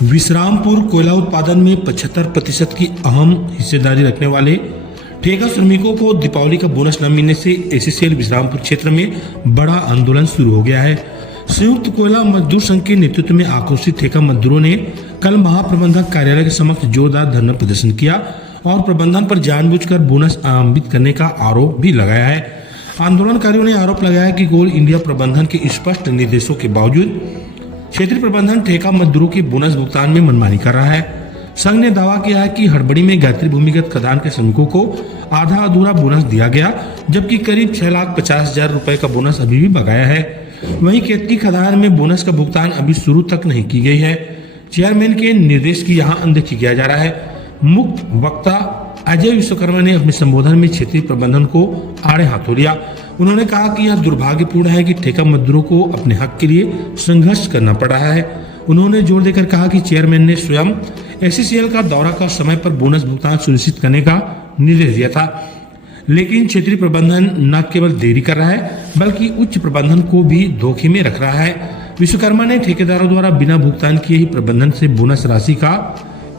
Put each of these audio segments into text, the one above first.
विश्रामपुर कोयला उत्पादन में 75% की अहम हिस्सेदारी रखने वाले ठेका श्रमिकों को दीपावली का बोनस न मिलने से एसीसीएल विश्रामपुर क्षेत्र में बड़ा आंदोलन शुरू हो गया है। संयुक्त कोयला मजदूर संघ के नेतृत्व में आक्रोशित ठेका मजदूरों ने कल महाप्रबंधक कार्यालय के समक्ष जोरदार धरना प्रदर्शन किया और प्रबंधन पर जानबूझकर बोनस आलंबित करने का आरोप भी लगाया है। आंदोलनकारियों ने आरोप लगाया कि कोल इंडिया प्रबंधन के स्पष्ट निर्देशों के बावजूद क्षेत्रीय प्रबंधन ठेका मजदूरों के बोनस भुगतान में मनमानी कर रहा है। संघ ने दावा किया है कि हड़बड़ी में गायत्री भूमिगत खदान के श्रमिकों को आधा अधूरा बोनस दिया गया, जबकि करीब 6,50,000 रुपए का बोनस अभी भी बकाया है। वहीं केतकी खदान में बोनस का भुगतान अभी शुरू तक नहीं की गई है। चेयरमैन के निर्देश की यहाँ अनदेखी किया जा रहा है। मुख्य वक्ता अजय विश्वकर्मा ने अपने संबोधन में क्षेत्रीय प्रबंधन को आड़े हाथों लिया। उन्होंने कहा कि यह दुर्भाग्यपूर्ण है कि ठेका मजदूरों को अपने हक के लिए संघर्ष करना पड़ रहा है। उन्होंने जोर देकर कहा कि चेयरमैन ने स्वयं एसीसीएल का दौरा कर समय पर बोनस भुगतान सुनिश्चित करने का निर्देश दिया था, लेकिन क्षेत्रीय प्रबंधन न केवल देरी कर रहा है बल्कि उच्च प्रबंधन को भी धोखे में रख रहा है। विश्वकर्मा ने ठेकेदारों द्वारा बिना भुगतान किए ही प्रबंधन से बोनस राशि का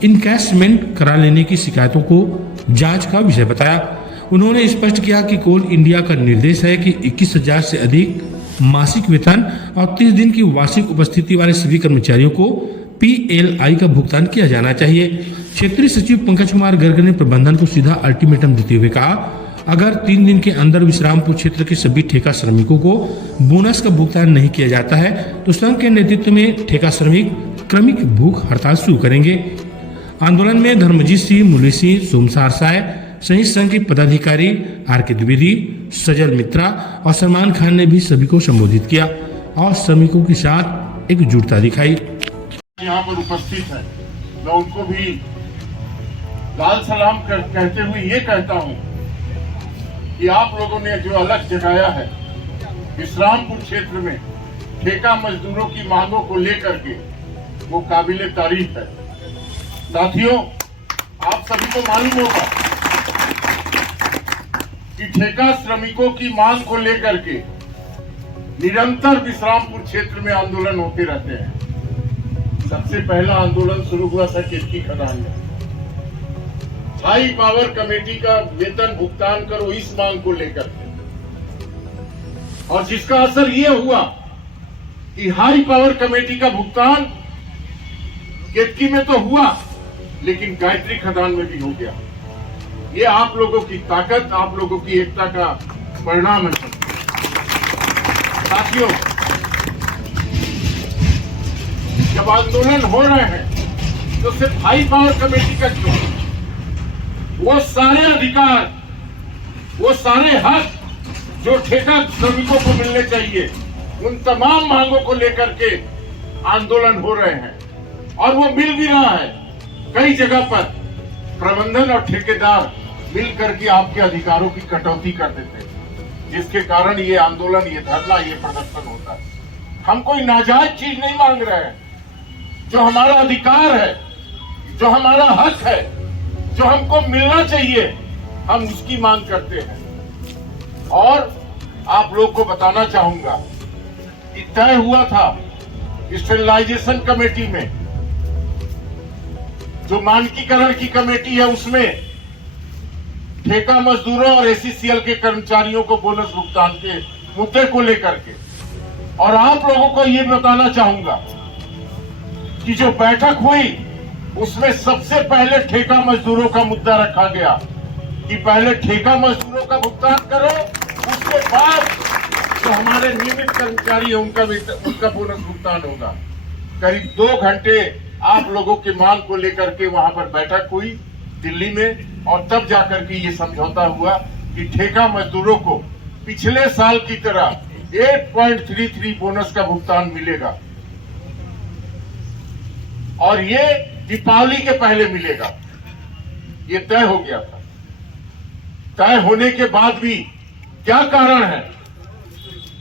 इनकैशमेंट करा लेने की शिकायतों को जांच का विषय बताया। उन्होंने स्पष्ट किया कि कोल इंडिया का निर्देश है कि 21,000 से अधिक मासिक वेतन और 30 दिन की वार्षिक उपस्थिति वाले सभी कर्मचारियों को PLI का भुगतान किया जाना चाहिए। क्षेत्रीय सचिव पंकज कुमार गर्ग ने प्रबंधन को सीधा अल्टीमेटम देते हुए कहा, अगर 3 दिन के अंदर विश्रामपुर क्षेत्र के सभी ठेका श्रमिकों को बोनस का भुगतान नहीं किया जाता है तो संघ के नेतृत्व में ठेका श्रमिक क्रमिक भूख हड़ताल शुरू करेंगे। आंदोलन में धर्मजीत सिंह, मुरली सिंह, सोमसार साय, संयुक्त संघ के पदाधिकारी RK द्विवेदी, सजल मित्रा और सलमान खान ने भी सभी को संबोधित किया और श्रमिकों के साथ एकजुटता दिखाई। यहाँ पर उपस्थित है, मैं उनको भी लाल सलाम कहते हुए ये कहता हूँ कि आप लोगों ने जो अलग जगाया है विश्रामपुर क्षेत्र में ठेका मजदूरों की मांगों को लेकर के, वो काबिले तारीफ है। साथियों, आप सभी को मालूम होगा कि ठेका श्रमिकों की मांग को लेकर के निरंतर विश्रामपुर क्षेत्र में आंदोलन होते रहते हैं। सबसे पहला आंदोलन शुरू हुआ था केतकी खदान में। हाई पावर कमेटी का वेतन भुगतान करो, इस मांग को लेकर के, और जिसका असर यह हुआ कि हाई पावर कमेटी का भुगतान केतकी में तो हुआ लेकिन गायत्री खदान में भी हो गया। ये आप लोगों की ताकत, आप लोगों की एकता का परिणाम है। साथियों, जब आंदोलन हो रहे हैं तो सिर्फ हाई पावर कमेटी का क्यों, वो सारे अधिकार, वो सारे हक जो ठेका श्रमिकों को मिलने चाहिए, उन तमाम मांगों को लेकर के आंदोलन हो रहे हैं और वो मिल भी रहा है। कई जगह पर प्रबंधन और ठेकेदार मिलकर के आपके अधिकारों की कटौती कर देते हैं, जिसके कारण ये आंदोलन, ये धरना, ये प्रदर्शन होता है। हम कोई नाजायज चीज नहीं मांग रहे हैं। जो हमारा अधिकार है, जो हमारा हक है, जो हमको मिलना चाहिए, हम उसकी मांग करते हैं। और आप लोग को बताना चाहूंगा कि तय हुआ था स्टेरिलाइजेशन कमेटी में, जो मानकीकरण की कमेटी है, उसमें ठेका मजदूरों और एसीसीएल के कर्मचारियों को बोनस भुगतान के मुद्दे को लेकर के, और आप लोगों को ये बताना चाहूंगा कि जो बैठक हुई उसमें सबसे पहले ठेका मजदूरों का मुद्दा रखा गया कि पहले ठेका मजदूरों का भुगतान करो, उसके बाद जो हमारे नियमित कर्मचारी है उनका बोनस भुगतान होगा। करीब 2 घंटे आप लोगों की मांग को लेकर के वहां पर बैठक हुई दिल्ली में, और तब जाकर के ये समझौता हुआ कि ठेका मजदूरों को पिछले साल की तरह 8.33 बोनस का भुगतान मिलेगा, और ये दीपावली के पहले मिलेगा। ये तय हो गया था। तय होने के बाद भी क्या कारण है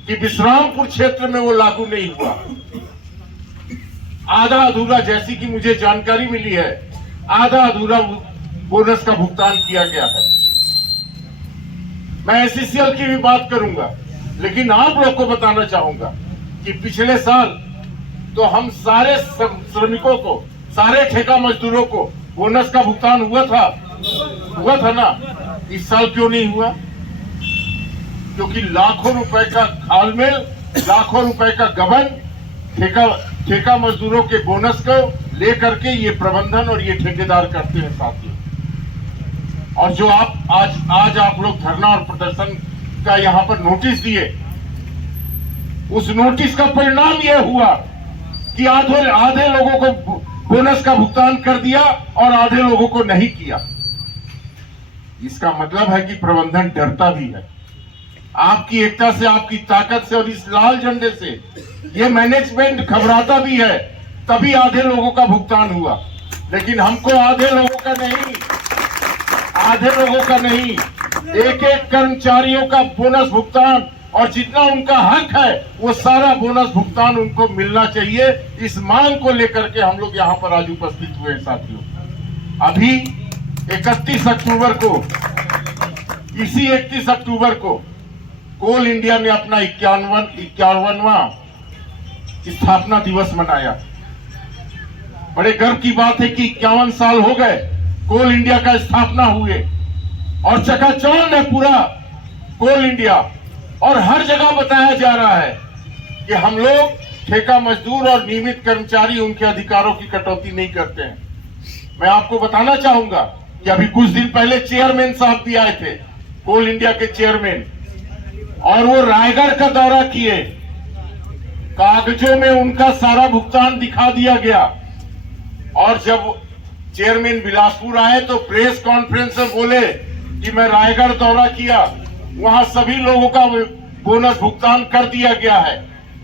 कि विश्रामपुर क्षेत्र में वो लागू नहीं हुआ? आधा अधूरा, जैसी कि मुझे जानकारी मिली है, आधा अधूरा बोनस का भुगतान किया गया है। मैं एसीसीएल की भी बात करूंगा, लेकिन आप लोग को बताना चाहूंगा कि पिछले साल तो हम सारे श्रमिकों को सारे ठेका मजदूरों को बोनस का भुगतान हुआ था ना? इस साल क्यों नहीं हुआ? क्योंकि लाखों रुपए का घालमेल, लाखों रुपए का गबन ठेका मजदूरों के बोनस को लेकर के ये प्रबंधन और ये ठेकेदार करते हैं साथियों। और जो आज आप लोग धरना और प्रदर्शन का यहाँ पर नोटिस दिए, उस नोटिस का परिणाम यह हुआ कि आधे लोगों को बोनस का भुगतान कर दिया और आधे लोगों को नहीं किया। इसका मतलब है कि प्रबंधन डरता भी है। आपकी एकता से, आपकी ताकत से और इस लाल झंडे से ये मैनेजमेंट घबराता भी है, तभी आधे लोगों का भुगतान हुआ। लेकिन हमको आधे लोगों का नहीं, एक कर्मचारियों का बोनस भुगतान और जितना उनका हक है वो सारा बोनस भुगतान उनको मिलना चाहिए। इस मांग को लेकर के हम लोग यहाँ पर आज उपस्थित हुए हैं साथियों। अभी 31 अक्टूबर को, इसी 31 अक्टूबर को कोल इंडिया ने अपना 51वां स्थापना दिवस मनाया। बड़े गर्व की बात है कि 51 साल हो गए कोल इंडिया का स्थापना हुए और चकाचौंध है पूरा कोल इंडिया। और हर जगह बताया जा रहा है कि हम लोग ठेका मजदूर और नियमित कर्मचारी उनके अधिकारों की कटौती नहीं करते हैं। मैं आपको बताना चाहूंगा कि अभी कुछ दिन पहले चेयरमैन साहब भी आए थे, कोल इंडिया के चेयरमैन, और वो रायगढ़ का दौरा किए। कागजों में उनका सारा भुगतान दिखा दिया गया। और जब चेयरमैन बिलासपुर आए तो प्रेस कॉन्फ्रेंस में बोले कि मैं रायगढ़ दौरा किया, वहां सभी लोगों का बोनस भुगतान कर दिया गया है।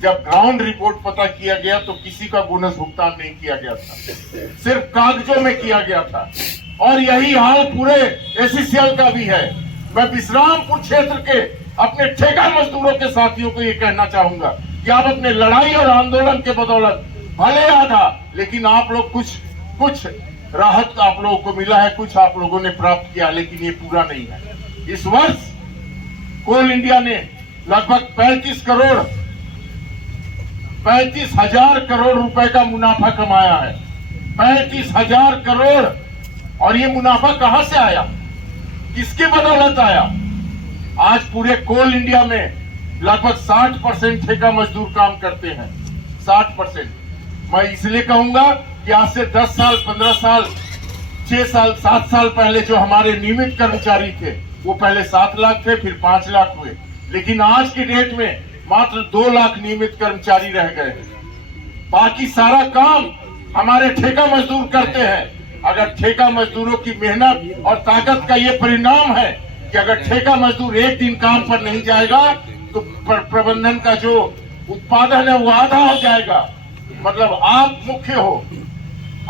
जब ग्राउंड रिपोर्ट पता किया गया तो किसी का बोनस भुगतान नहीं किया गया था, सिर्फ कागजों में किया गया था। और यही हाल पूरे एससीसीएल का भी है। मैं विश्रामपुर क्षेत्र के अपने ठेका मजदूरों के साथियों को ये कहना चाहूंगा कि आप अपने लड़ाई और आंदोलन के बदौलत भले आधा, लेकिन आप लोग कुछ राहत आप लोगों को मिला है, कुछ आप लोगों ने प्राप्त किया, लेकिन ये पूरा नहीं है। इस वर्ष कोल इंडिया ने लगभग 35,000 करोड़ रुपए का मुनाफा कमाया है। 35,000 करोड़। और ये मुनाफा कहां से आया, किसकी बदौलत आया? आज पूरे कोल इंडिया में लगभग 60% ठेका मजदूर काम करते हैं। 60%। मैं इसलिए कहूंगा कि आज से 10 साल, 15 साल, 6 साल, 7 साल पहले जो हमारे नियमित कर्मचारी थे वो पहले 7 लाख थे, फिर 5 लाख हुए। लेकिन आज की डेट में मात्र 2 लाख नियमित कर्मचारी रह गए हैं। बाकी सारा काम हमारे ठेका मजदूर करते हैं। अगर ठेका मजदूरों की मेहनत और ताकत का ये परिणाम है कि अगर ठेका मजदूर एक दिन काम पर नहीं जाएगा तो प्रबंधन का जो उत्पादन है वो आधा हो जाएगा। मतलब आप मुख्य हो,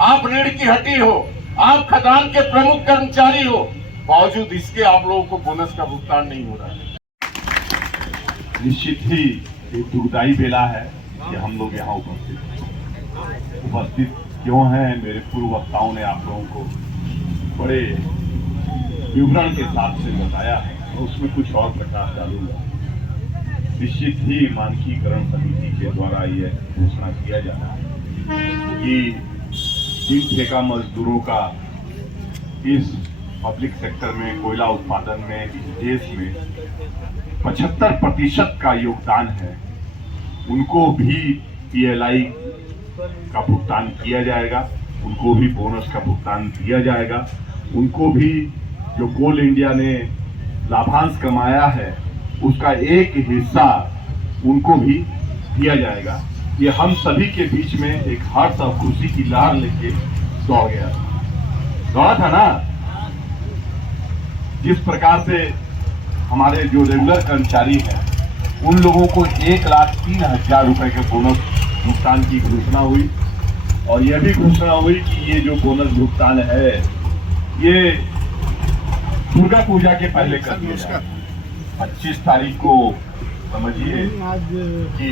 आप रीढ़ की हड्डी हो, आप खदान के प्रमुख कर्मचारी हो, बावजूद इसके आप लोगों को बोनस का भुगतान नहीं हो रहा है। निश्चित ही एक दुखदायी बेला है कि हम लोग यहाँ उपस्थित क्यों हैं। मेरे पूर्व वक्ताओं ने आप लोगों को बड़े विवरण के साथ से बताया है, और उसमें कुछ और प्रकाश डालूंगा। निश्चित ही मानकीकरण समिति के द्वारा यह घोषणा किया जाता है कि जिन ठेका मजदूरों का इस पब्लिक सेक्टर में, कोयला उत्पादन में इस देश में 75% का योगदान है, उनको भी पीएलआई का भुगतान किया जाएगा, उनको भी बोनस का भुगतान दिया जाएगा, उनको भी जो कोल इंडिया ने लाभांश कमाया है उसका एक हिस्सा उनको भी दिया जाएगा। ये हम सभी के बीच में एक हर्ष और खुशी की लहर लेके दौड़ा था ना। जिस प्रकार से हमारे जो रेगुलर कर्मचारी हैं उन लोगों को 1,03,000 रुपए के बोनस भुगतान की घोषणा हुई, और यह भी घोषणा हुई कि ये जो बोनस भुगतान है ये दुर्गा पूजा के पहले कर दिया जाएगा। 25 तारीख को समझिए कि